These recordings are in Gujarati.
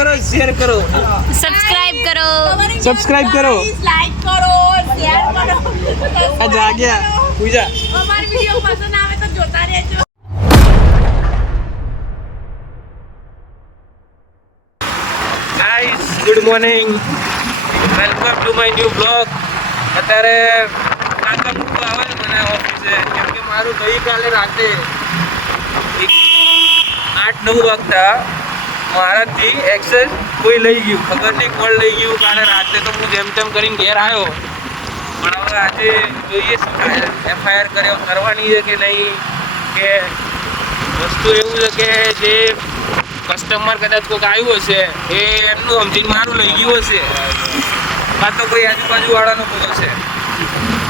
करो, शेयर करो, सब्सक्राइब करो, सब्सक्राइब करो, લાઈક કરો, શેર કરો. आ जाग्या पूजा અમારી વિડિયો પસંદ આવે તો જોતા રહેજો. Guys good morning, welcome to my new blog. અત્યારે કાકા મૂકવા આવે છે મને ઓફિસે, કેમ કે મારું ગઈકાલે રાતે 8-9 વાગતા મારાથી એક્સેસ કોઈ લઈ ગયું, ખબર નહીં કોણ લઈ ગયું. કાલે રાતે તો હું જેમ તેમ કરીને ઘેર આવ્યો, પણ હવે આજે જોઈએ શું થાય. એફઆઈઆર કરવાની છે કે નહીં, કે વસ્તુ એવું છે કે જે કસ્ટમર કદાચ કોઈક આવ્યું હશે એ એમનું સમજીને મારું લઈ ગયું હશે, કાં તો કોઈ આજુબાજુ વાળાનો કોઈ હશે.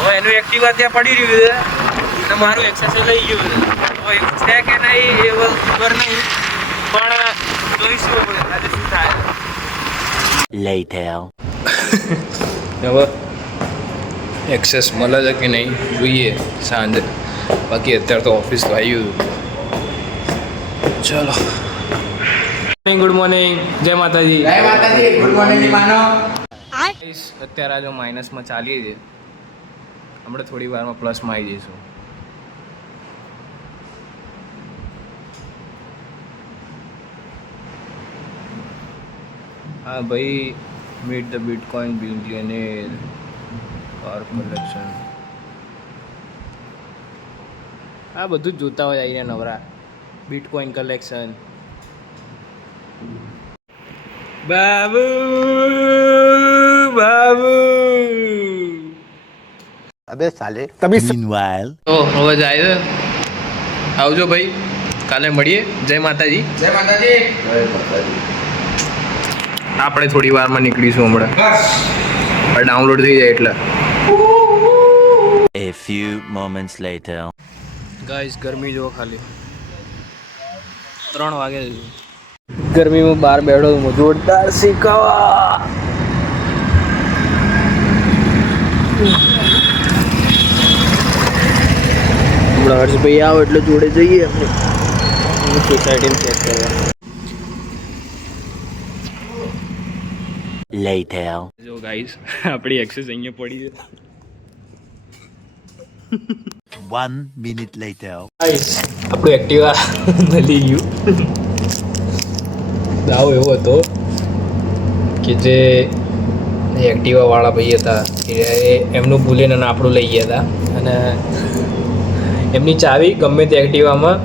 હવે એનું એક્ટિવા ત્યાં પડી રહ્યું છે અને મારું એક્સેસ લઈ ગયું છે. હવે એવું છે કે નહીં એ ખબર નહીં, પણ જોઈશું આજે શું થાય. હવે એક્સેસ મળે છે કે નહીં જોઈએ સાંજે, બાકી અત્યારે તો ઓફિસ તો આવ્યું. ચલો, ગુડ મોર્નિંગ, જય માતાજી. જય માતાજી, ગુડ મોર્નિંગ માનો. અત્યારે આ જો માઇનસમાં ચાલીએ છીએ, આપણે થોડી વારમાં પ્લસમાં આવી જઈશું. હા ભાઈ, meet the Bitcoin billionaire car collection, આ બધું જ જોતા હોય અહીંયા નવરા. Bitcoin collection. બાબુ બાબુ અબે સાલે તभी meanwhile તો હવે જાય છે. આવજો ભાઈ, કાલે મળીએ. જય માતાજી. જય માતાજી. આપણે થોડી વારમાં નીકળીશું હમણાં, બસ ડાઉનલોડ થઈ જાય એટલે. A few moments later. Guys ગરમી જો ખાલી 3 વાગે છે. ગરમીમાં બહાર બેઠો છું, જોરદાર શીખવા. હમણાં હર્ષભાઈ આવો એટલે જોડે જઈએ આપણે સોસાયટીને ચેક કરવા. Later. જો ગાઈસ આપણી એક્સેસ અહીંયા પડી છે. 1 minute later. ગાઈસ આપણું એક્ટિવા મળી ગયું. દાવ એવો હતો કે જે એક્ટિવા વાળા ભાઈ હતા એ એમનું ભૂલીને આપણું લઈ ગયા હતા, અને એમની ચાવી ગમે તે એક્ટિવામાં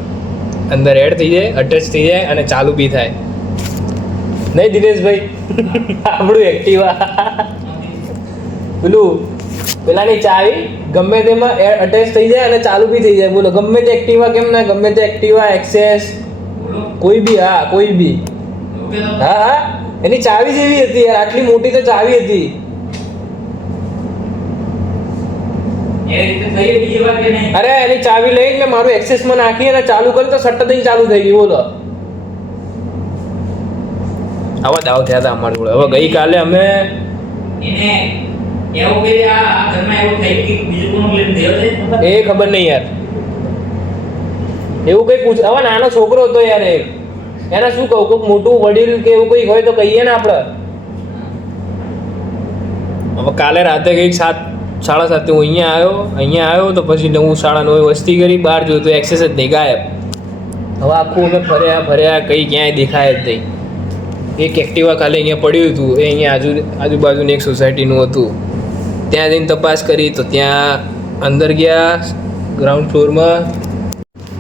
અંદર એડ થઈ જાય, અટેચ થઈ જાય અને ચાલુ બી થાય. નહીં દિનેશભાઈ, આપણું એક્ટિવા પેલાની ચાવી ગમે તેમાં અટેચ થઈ જાય અને ચાલુ બી થઈ જાય. બોલો, ગમે તે એક્ટિવા કેમ ના, ગમે તે એક્ટિવા એક્સેસ કોઈ બી, હા કોઈ બી, હા હા એની ચાવી જેવી હતી યાર, આટલી મોટી તો ચાવી હતી. અરે એની ચાવી લઈને મેં મારું એક્સેસમાં નાખી અને ચાલુ કર્યું તો સટ્ટ થઈને ચાલુ થઈ ગયું. બોલો, આવા દાવ થયા હતા અમારી જોડે. હવે ગઈકાલે અમે એ ખબર નહીં યાર, એવું કઈ પૂછ. હવે નાનો છોકરો હતો યાર, એને શું કહું, કોઈક મોટું વડીલ કે એવું કઈ હોય તો કહીએ ને આપણે. હવે કાલે રાતે કંઈક 7:30 હું અહીંયા આવ્યો તો પછી હું 9:30 વસ્તી કરી, બહાર જોયું તો એક્સેસ જ નહીં, ગાયબ. હવે આખું અમે ફર્યા કંઈ ક્યાંય દેખાય જ નહીં. એક એક્ટિવા ખાલી અહીંયા પડ્યું હતું, એ અહીંયા આજુબાજુની એક સોસાયટીનું હતું. ત્યાં જઈને તપાસ કરી તો ત્યાં અંદર ગયા ગ્રાઉન્ડ ફ્લોરમાં.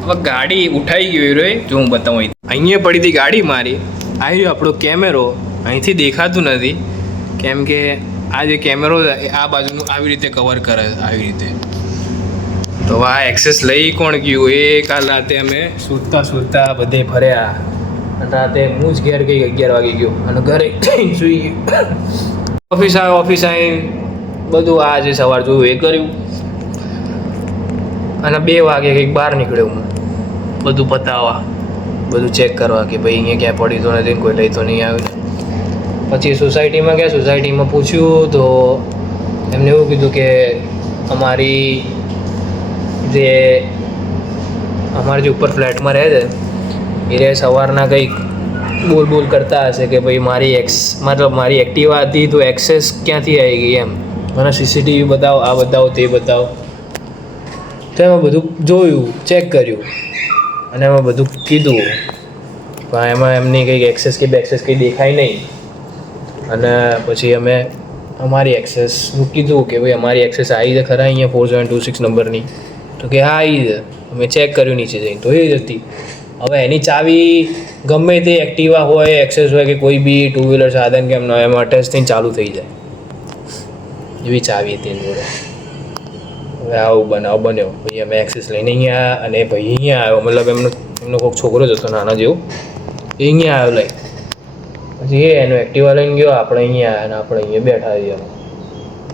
હવે ગાડી ઉઠાઈ ગઈ રે, જો હું બતાવું. અહીંયા પડી હતી ગાડી મારી, આવી આપણો કેમેરો અહીંથી દેખાતું નથી, કેમ કે આ જે કેમેરો આ બાજુનું આવી રીતે કવર કરે, આવી રીતે. તો આ એક્સેસ લઈ કોણ ગયું એ કાલ રાતે અમે સૂતા બધે ફર્યા, અને રાતે હું જ ઘેર ગઈ 11 વાગે ગયો અને ઘરે સૂઈ ગયો. ઓફિસ આવીને બધું આ જે સવાર જોયું એ કર્યું, અને 2 વાગે કંઈક બહાર નીકળ્યો હું બધું પતાવવા, બધું ચેક કરવા કે ભાઈ અહીંયા ક્યાં પડી તો નથી, કોઈ લઈ તો નહીં આવ્યું. પછી સોસાયટીમાં ગયા, સોસાયટીમાં પૂછ્યું તો એમને એવું કીધું કે અમારી જે ઉપર ફ્લેટમાં રહે છે એ સવારના કંઈક બોલ કરતા હશે કે ભાઈ મારી એક્ટિવા હતી તો એક્સેસ ક્યાંથી આવી ગઈ એમ, મને સીસીટીવી બતાવો, આ બતાવો, તે બતાવો. તો એમાં બધું જોયું, ચેક કર્યું અને એમાં બધું કીધું પણ એમાં એમની કંઈક એક્સેસ કે બેક્સેસ કંઈ દેખાય નહીં. અને પછી અમે અમારી એક્સેસનું કીધું કે ભાઈ અમારી એક્સેસ આવી છે ખરા અહીંયા 4726 નંબરની, તો કે હા આવી છે. અમે ચેક કર્યું નીચે જઈને તો એ જ હતી. હવે એની ચાવી ગમે તે એક્ટિવા હોય, એક્સેસ હોય કે કોઈ બી ટુ વ્હીલર સાધન કેમ ન હોય એમાં અટેચ થઈને ચાલુ થઈ જાય એવી ચાવી હતી એની જોડે. હવે આવું બનાવ બન્યો. પછી અમે એક્સેસ લઈને અહીંયા અને ભાઈ અહીંયા આવ્યો, મતલબ એમનો કોઈક છોકરો જ હતો નાના જેવો, એ અહીંયા આવ્યો લઈ. પછી એનો એક્ટિવા લઈને ગયો, આપણે અહીંયા આવ્યા અને આપણે અહીંયા બેઠા છીએ.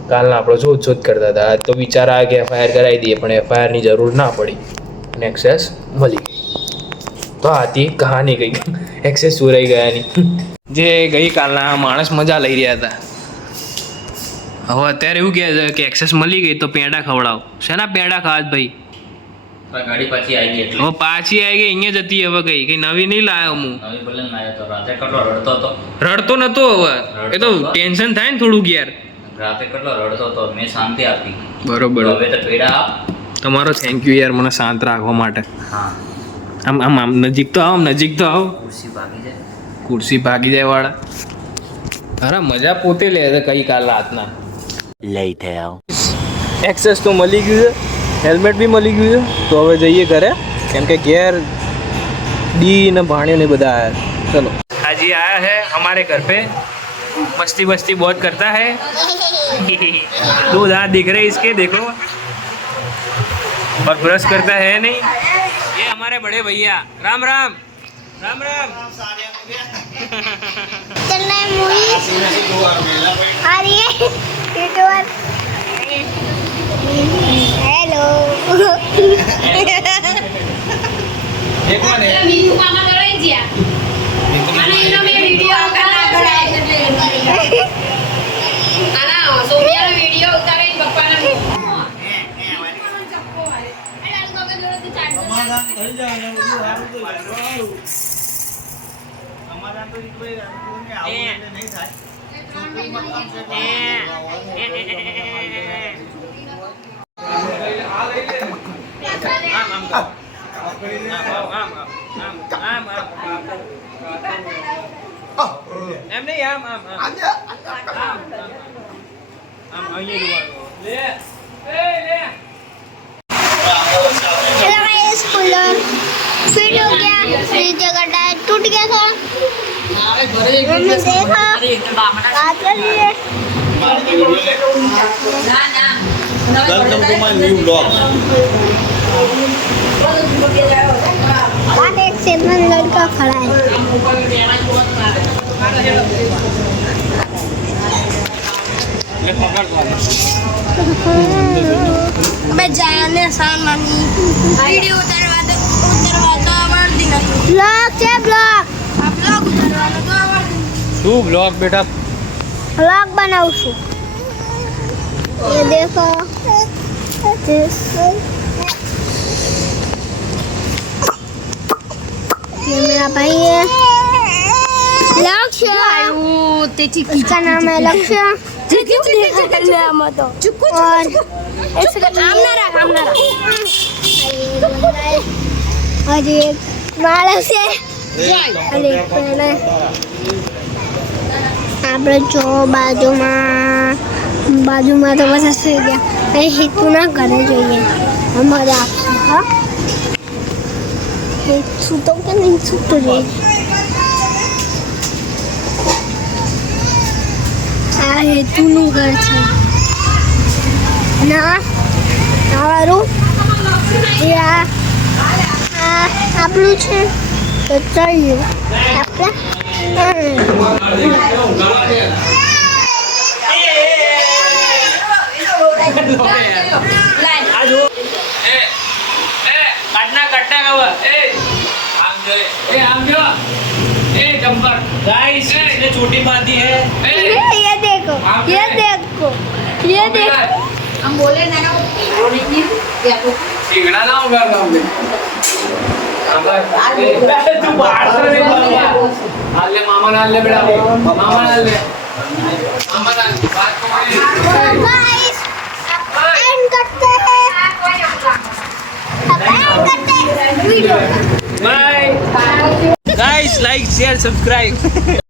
કાલના આપણે શોધ કરતા હતા. આજ તો વિચાર આવે કે એફઆઈઆર કરાવી દઈએ, પણ એફઆઈઆરની જરૂર ના પડી અને એક્સેસ મળી ગઈ. તો આ હતી કહાની કંઈક એક્સેસ ચોરાઈ ગયાની, જે ગઈકાલના માણસ મજા લઈ રહ્યા હતા. હવે અત્યારે એવું કહે છે કે એક્સેસ મળી ગઈ તો પેંડા ખવડાવો. શેના પેંડા ખાવા ભાઈ? ગાડી પાછી આવી ગઈ એટલે હવે પાછી આવી ગઈ, અહીંયા જતી. હવે કઈ નવી નહીં લાવ્યો હું. નવી ભલે લાવ્યો તો રાતે કેટલો રડતો હતો. રડતો નતો. હવે એ તો ટેન્શન થાય ને થોડુંક યાર. રાતે કેટલો રડતો હતો, મેં શાંતિ આપી. બરોબર. હવે તો પેડા આપ. તમારો થેન્ક યુ યાર, મને શાંત રાખવા માટે. હા, આમ નજીક તો આવો, નજીક તો આવો. ખુરશી ભાગી જાય. ખુરશી ભાગી જાય વાળા. અરે મજા પોતે લે છે કઈ કાલ રાતના. Later. એક્સેસ તો મળી ગયું છે, હેલ્મેટ બી મળી ગયું છે. તો હવે જઈએ ઘરે, કેમ કે ઘેર ડી ને ભાણ્યો ને બધા આયા. ચલો आज ये आया है हमारे घर पे, मस्ती मस्ती बहुत करता है. दो दांत दिख रहे इसके, देखो. और ब्रश करता है नहीं. ये हमारे बड़े भैया. राम राम राम राम. चलना है मूवी आ रही है यूट्यूबर. हेलो બીજું કામ કરાઈ જ્યા અને એનો મે વિડિયો કરા આના સોમિયાનો વિડિયો ઉતારીને પપ્પાને એમ નહીં, આમ આમ આમ અહીંયા લે લે. चलो मेरे स्कूलर फिट हो गया, नीचे का टायर टूट गया था. हमने देखा बात कर लिए. Welcome to my new blog. बात एक सेवन लड़का खड़ा है. मैं जाने सामानी वीडियो उतारवा तो आवड़ती नहीं. ब्लॉग છે બ્લોગ. આ બ્લોગ ઉતારવાનો તો આવડતી. શું બ્લોગ બેટા? ब्लॉग बनाऊं છું. ये देखो ये मेरा भाई है लक्ष्य. इसका नाम है लक्ष्य. और इसका नाम और ये माणस है. अरे पहले આપણે જો બાજુમાં તો બધા સુઈ ગયા. અહીં હિતુના ઘરે જોઈએ, અમારે આપશે. હા સૂતો કે નહીં સૂતો જોઈએ. આ હેતુનું ઘર છે ના અમારું. આ આપણું છે તો ચાલીએ આપણે. छोटी बांधी है. ये देखो ये देखो ये देखो. हम बोले ना ना या तो टिंगड़ा ना होगा तू बाहर से नहीं बोलूंगा. गाइस एंड करते हैं अब एंड करते हैं video bye guys, like share subscribe